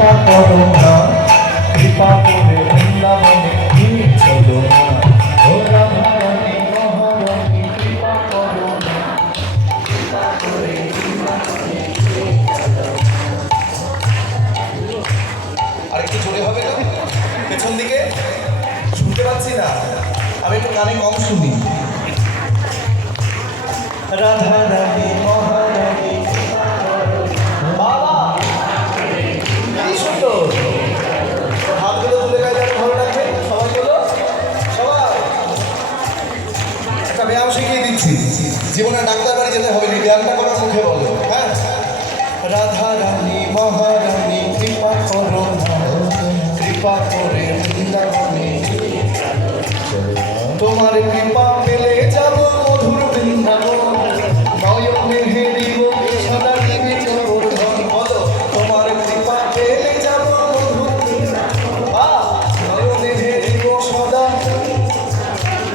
কৃপা করো না, কৃপা করে বৃন্দাবনে নিয়ে চলো না। ও রাধা রানী মহারানী কৃপা করো না, কৃপা করে বৃন্দাবনে নিয়ে চলো না। আরেকটু জোরে হবে না? পেছন দিকে শুনতে পাচ্ছি না, আমি একটু কানে কম শুনি। রাধা রানী মহারানী বাবা কি সুন্দর, হাতগুলো তুলে গায়ে যেন ভালো লাগবে। সবাই বলো, সবাই একটা ব্যায়াম শিখিয়ে দিচ্ছি, জীবনে ডাক্তার বাড়ি যেতে হবে না, ব্যায়ামটা করার মুখে বলো। হ্যাঁ, রাধা রানী মহারানী কৃপা করো না, কৃপা করে বৃন্দাবনে নিয়ে চলো না। তোমার কৃপা পেলে যাব মধুর বৃন্দাবন, নয়নে হেরিব সদা দিবে গোবর্ধন। বলো তোমার কৃপা পেলে যাব মধুর বৃন্দাবন, নয়নে হেরিব সদা।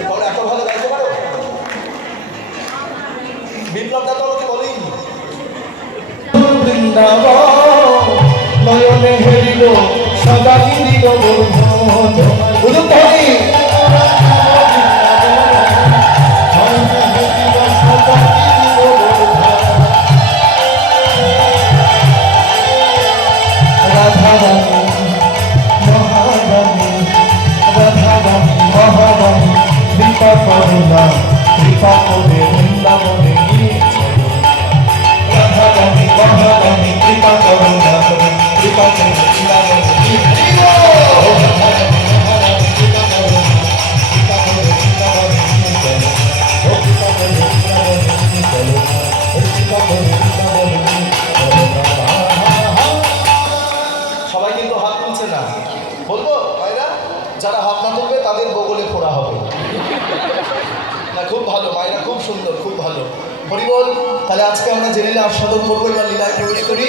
তোমরা এত ভালো গাইতে পারো? বিপ্লবটা তো আমাকে বলেই নি। বৃন্দাবন নয়নে হেরিব সদা দিবে গোবর্ধন। বুঝুন ধনী রাধা রানী মহারানী, রাধা রানী মহারানী কৃপা করো না, কৃপা করে বৃন্দাবনে নিয়ে চলো। রাধা রানী মহারানী কৃপা করো না, কৃপা করে বৃন্দাবনে নিয়ে চলো। রাধা রানী মহারানী কৃপা করো না, কৃপা করে বৃন্দাবনে নিয়ে চলো। ও কৃপা করে বৃন্দাবনে নিয়ে চলো না, ও কৃপা করে বৃন্দাবনে নিয়ে চলো না। সবাই কিন্তু হাত তুলছে না, বলবো মায়েরা? যারা হাত না তুলবে তাদের বগলে ফোড়া হবে না। খুব ভালো মায়েরা, খুব সুন্দর, খুব ভালো। হরি বল। তাহলে আজকে আমরা যে লীলা আস্বাদন করবো, এবার লীলায় প্রবেশ করি।